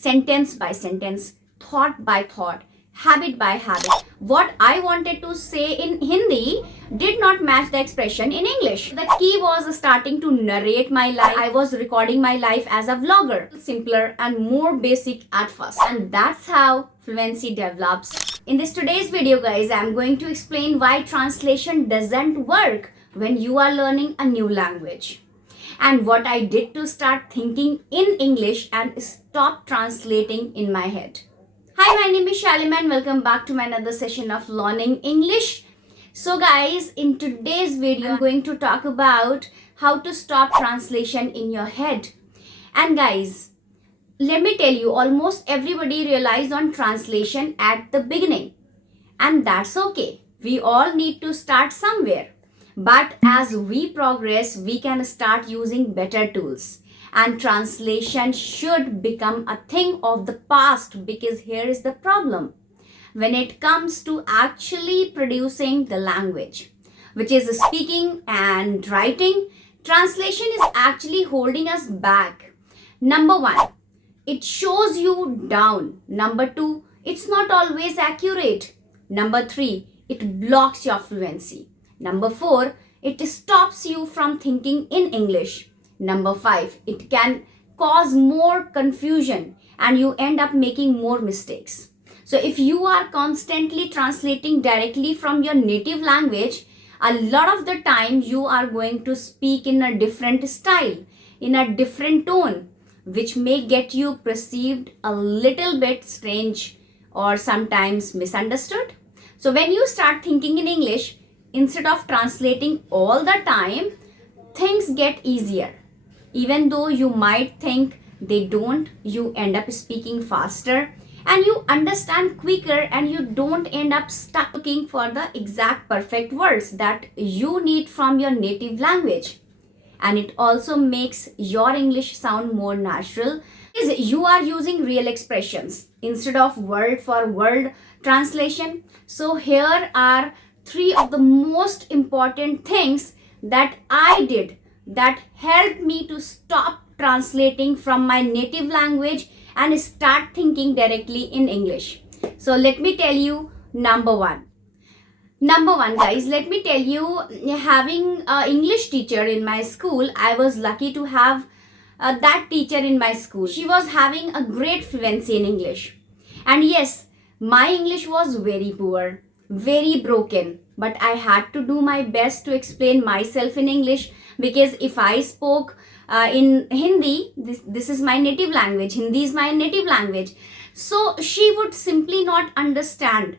sentence by sentence, thought by thought, habit by habit. What I wanted to say in Hindi did not match the expression in English. The key was starting to narrate my life. I was recording my life as a vlogger. Simpler and more basic at first. And that's how fluency develops. In this today's video, guys, I'm going to explain why translation doesn't work when you are learning a new language, and what I did to start thinking in English and stop translating in my head. Hi, my name is Shalima and welcome back to my another session of learning English. So guys, in today's video, I'm going to talk about how to stop translation in your head. And guys, let me tell you, almost everybody relies on translation at the beginning. And that's okay. We all need to start somewhere. But as we progress, we can start using better tools. And translation should become a thing of the past, because here is the problem. When it comes to actually producing the language, which is speaking and writing, translation is actually holding us back. Number one, it shows you down. Number two, it's not always accurate. Number three, it blocks your fluency. Number four, it stops you from thinking in English. Number five, it can cause more confusion and you end up making more mistakes. So if you are constantly translating directly from your native language, a lot of the time you are going to speak in a different style, in a different tone, which may get you perceived a little bit strange or sometimes misunderstood. So when you start thinking in English, instead of translating all the time, things get easier. Even though you might think they don't, you end up speaking faster and you understand quicker, and you don't end up stuck looking for the exact perfect words that you need from your native language. And it also makes your English sound more natural, because you are using real expressions instead of word for word translation. So here are three of the most important things that I did that helped me to stop translating from my native language and start thinking directly in English. So let me tell you, number one, guys, let me tell you, having an English teacher in my school, I was lucky to have that teacher in my school. She was having a great fluency in English. And yes, my English was very poor, very broken, but I had to do my best to explain myself in English, because if I spoke in Hindi, this is my native language, Hindi is my native language, so she would simply not understand.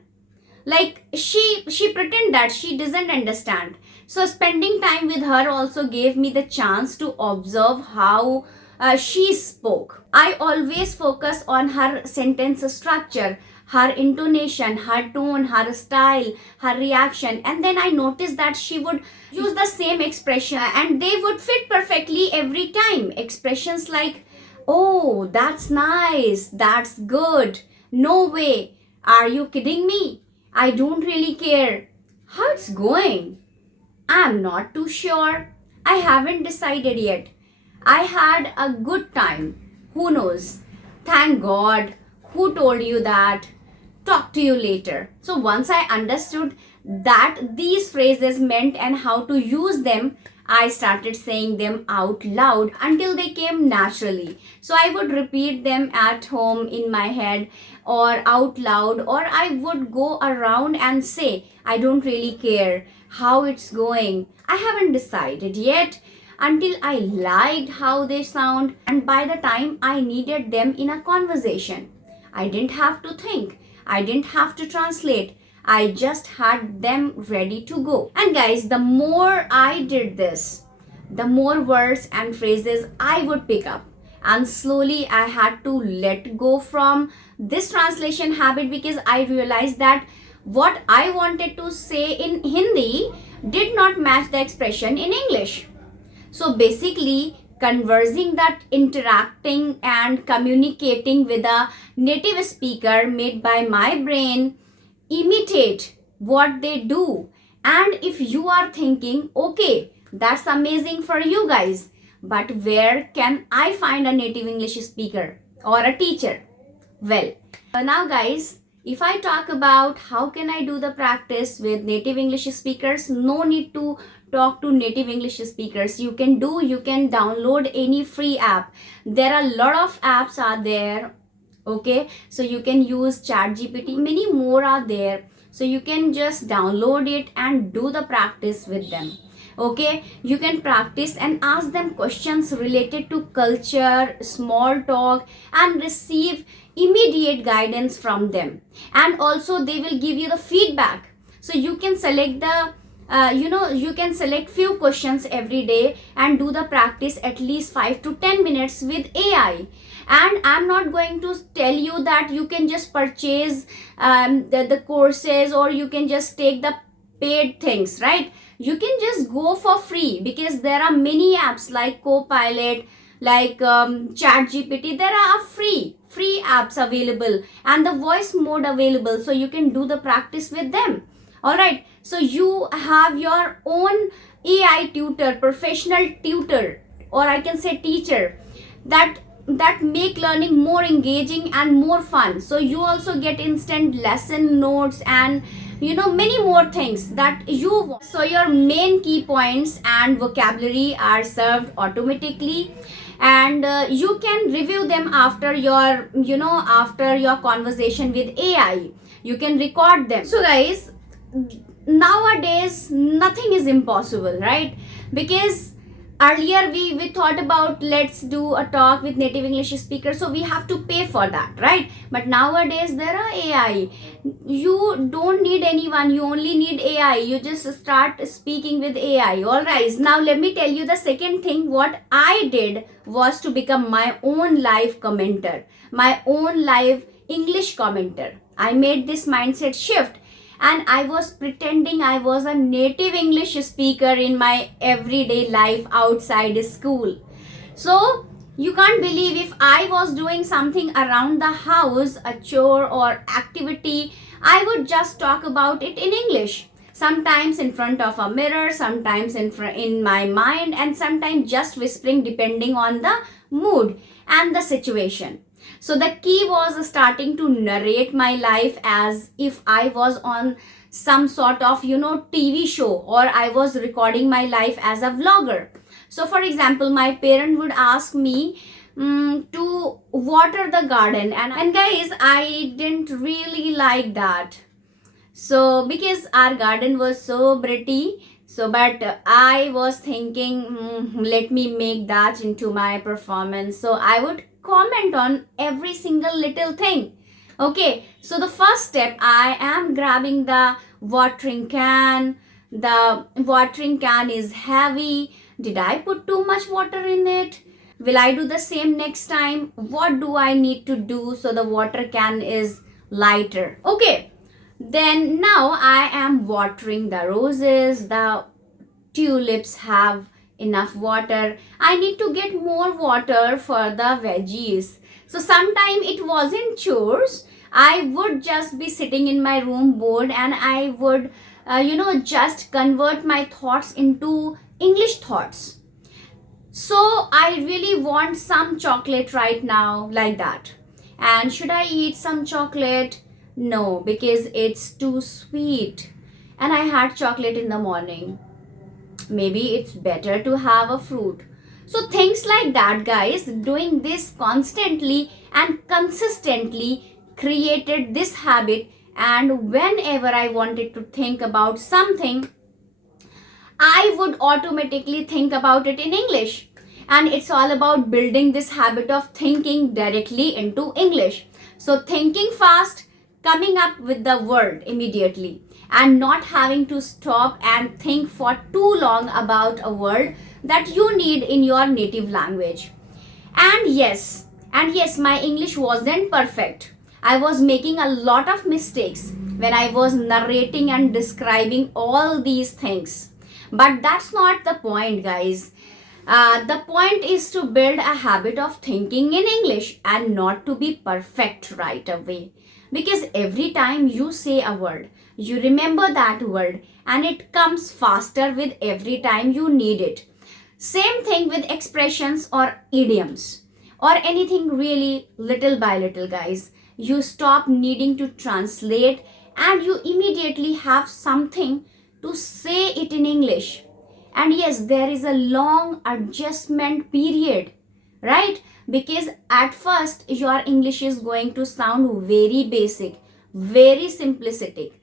Like she pretend that she doesn't understand. So spending time with her also gave me the chance to observe how she spoke. I always focus on her sentence structure, her intonation, her tone, her style, her reaction. And then I noticed that she would use the same expression and they would fit perfectly every time. Expressions like, oh, that's nice, that's good, no way, are you kidding me, I don't really care, how it's going, I'm not too sure, I haven't decided yet, I had a good time, who knows, thank God, who told you that, talk to you later. So once I understood that these phrases meant and how to use them, I started saying them out loud until they came naturally. So I would repeat them at home in my head or out loud, or I would go around and say, I don't really care how it's going, I haven't decided yet, until I liked how they sound, and by the time I needed them in a conversation, I didn't have to think, I didn't have to translate, I just had them ready to go. And guys, the more I did this, the more words and phrases I would pick up. And slowly I had to let go from this translation habit, because I realized that what I wanted to say in Hindi did not match the expression in English. So basically, conversing, that interacting and communicating with a native speaker made by my brain imitate what they do. And if you are thinking, okay, that's amazing for you guys, but where can I find a native English speaker or a teacher? well. Now guys, if I talk about how can I do the practice with native English speakers, no need to talk to native English speakers. You can download any free app. There are a lot of apps are there. Okay, so you can use ChatGPT. Many more are there. So you can just download it and do the practice with them. Okay, you can practice and ask them questions related to culture, small talk, and receive immediate guidance from them. And also they will give you the feedback. So you can select the you can select few questions every day and do the practice at least 5 to 10 minutes with AI. And I'm not going to tell you that you can just purchase the courses, or you can just take the paid things, right? You can just go for free, because there are many apps like Copilot, like ChatGPT. There are free apps available, and the voice mode available, so you can do the practice with them. All right, so you have your own AI tutor, professional tutor, or I can say teacher, that make learning more engaging and more fun. So you also get instant lesson notes and many more things that you want. So your main key points and vocabulary are served automatically, and you can review them after your after your conversation with AI. You can record them. So guys, nowadays nothing is impossible, right? Because earlier we thought about, let's do a talk with native English speakers, so we have to pay for that, right? But nowadays there are AI. You don't need anyone, you only need AI. You just start speaking with AI. All right, now let me tell you the second thing. What I did was to become my own live commenter, my own live English commenter. I made this mindset shift, and I was pretending I was a native English speaker in my everyday life outside school. So you can't believe, if I was doing something around the house, a chore or activity, I would just talk about it in English. Sometimes in front of a mirror, sometimes in my mind, and sometimes just whispering, depending on the mood and the situation. So the key was starting to narrate my life as if I was on some sort of TV show, or I was recording my life as a vlogger. So for example, my parent would ask me to water the garden, and guys, I didn't really like that. So because our garden was so pretty, so but I was thinking, let me make that into my performance. So I would comment on every single little thing. Okay, so the first step, I am grabbing the watering can. The watering can is heavy. Did I put too much water in it? Will I do the same next time? What do I need to do so the water can is lighter? Okay, then now I am watering the roses. The tulips have enough water. I need to get more water for the veggies. So sometime it wasn't chores. I would just be sitting in my room bored, and I would just convert my thoughts into English thoughts. So I really want some chocolate right now, like that. And should I eat some chocolate? No, because it's too sweet. And I had chocolate in the morning. Maybe it's better to have a fruit. So things like that, guys, doing this constantly and consistently created this habit. And whenever I wanted to think about something, I would automatically think about it in English. And it's all about building this habit of thinking directly into English. So thinking fast, coming up with the word immediately, and not having to stop and think for too long about a word that you need in your native language. And yes, my English wasn't perfect. I was making a lot of mistakes when I was narrating and describing all these things. But that's not the point, guys. The point is to build a habit of thinking in English and not to be perfect right away. Because every time you say a word, you remember that word, and it comes faster with every time you need it. Same thing with expressions or idioms or anything, really little by little, guys. You stop needing to translate and you immediately have something to say it in English. And yes, there is a long adjustment period, right? Because at first your English is going to sound very basic, very simplistic.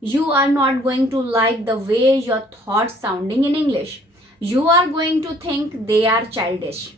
You are not going to like the way your thoughts sounding in English. You are going to think they are childish.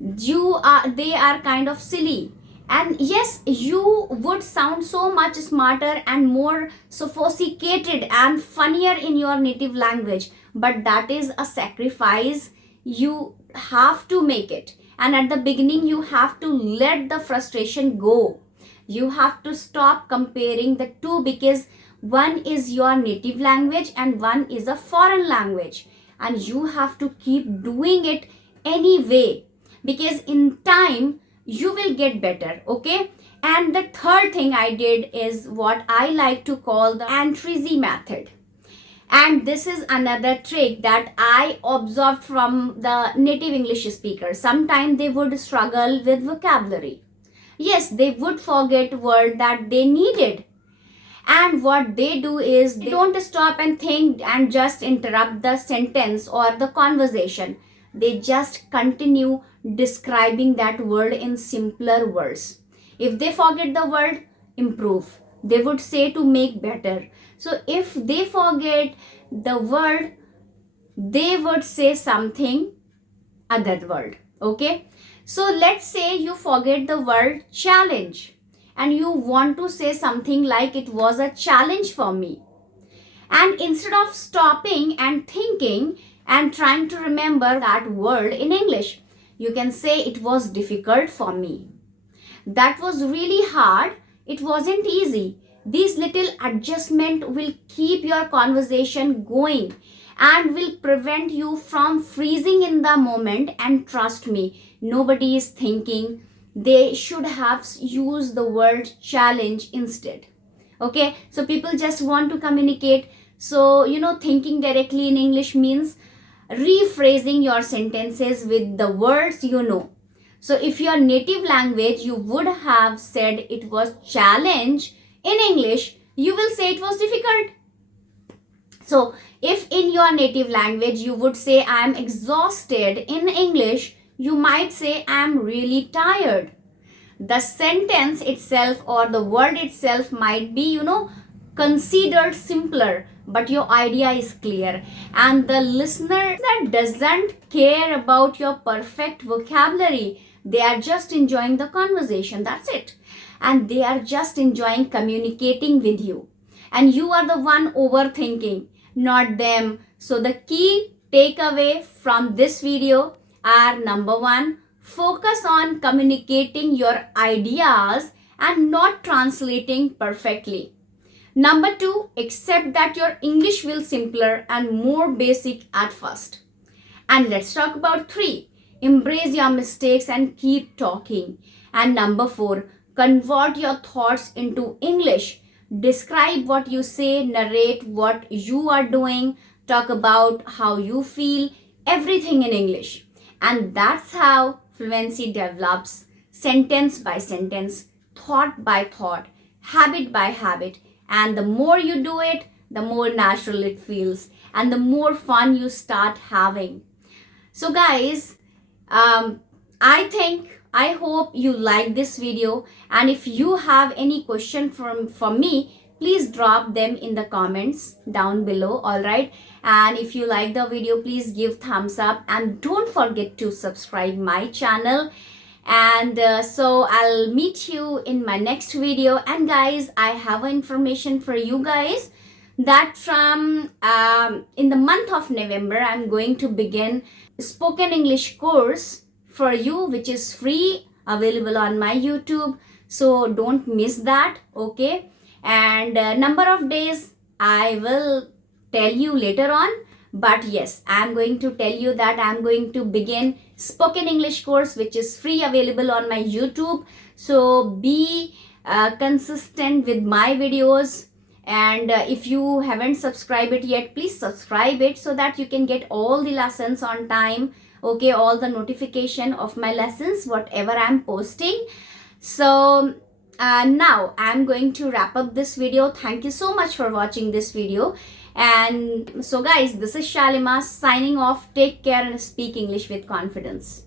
They are kind of silly. And yes, you would sound so much smarter and more sophisticated and funnier in your native language, but that is a sacrifice. You have to make it, and at the beginning you have to let the frustration go. You have to stop comparing the two, because one is your native language and one is a foreign language, and you have to keep doing it anyway, because in time you will get better. Okay. And the third thing I did is what I like to call the Antrizi method. And this is another trick that I observed from the native English speakers. Sometimes they would struggle with vocabulary. Yes, they would forget word that they needed. And what they do is they don't stop and think and just interrupt the sentence or the conversation. They just continue describing that word in simpler words. If they forget the word, improve. They would say to make better. So if they forget the word, they would say something other word. Okay. So let's say you forget the word challenge and you want to say something like it was a challenge for me. And instead of stopping and thinking and trying to remember that word in English, you can say it was difficult for me. That was really hard. It wasn't easy. These little adjustments will keep your conversation going and will prevent you from freezing in the moment. And trust me, nobody is thinking. They should have used the word challenge instead. Okay, so people just want to communicate. So, thinking directly in English means rephrasing your sentences with the words you know. So if your native language, you would have said it was challenge. In English, you will say it was difficult. So if in your native language, you would say I am exhausted. In English, you might say I am really tired. The sentence itself or the word itself might be, considered simpler, but your idea is clear. And the listener that doesn't care about your perfect vocabulary, they are just enjoying the conversation. That's it. And they are just enjoying communicating with you. And you are the one overthinking, not them. So the key takeaway from this video are: number one, focus on communicating your ideas and not translating perfectly. Number two, accept that your English will simpler and more basic at first. And let's talk about three, embrace your mistakes and keep talking. And number four, convert your thoughts into English. Describe what you say, narrate what you are doing, talk about how you feel, everything in English. And that's how fluency develops, sentence by sentence, thought by thought, habit by habit. And the more you do it, the more natural it feels and the more fun you start having. So guys, I hope you like this video, and if you have any question for me, please drop them in the comments down below. All right, and if you like the video, please give thumbs up and don't forget to subscribe my channel. And so I'll meet you in my next video. And guys, I have information for you guys that from in the month of November, I'm going to begin spoken English course for you, which is free, available on my YouTube. So don't miss that. Okay. And number of days I will tell you later on. But yes, I'm going to tell you that I'm going to begin spoken English course, which is free, available on my YouTube. So be consistent with my videos. And if you haven't subscribed it yet, please subscribe it so that you can get all the lessons on time. Okay, all the notification of my lessons, whatever I'm posting. So Now I'm going to wrap up this video. Thank you so much for watching this video. And so guys, this is Shalima signing off. Take care and speak English with confidence.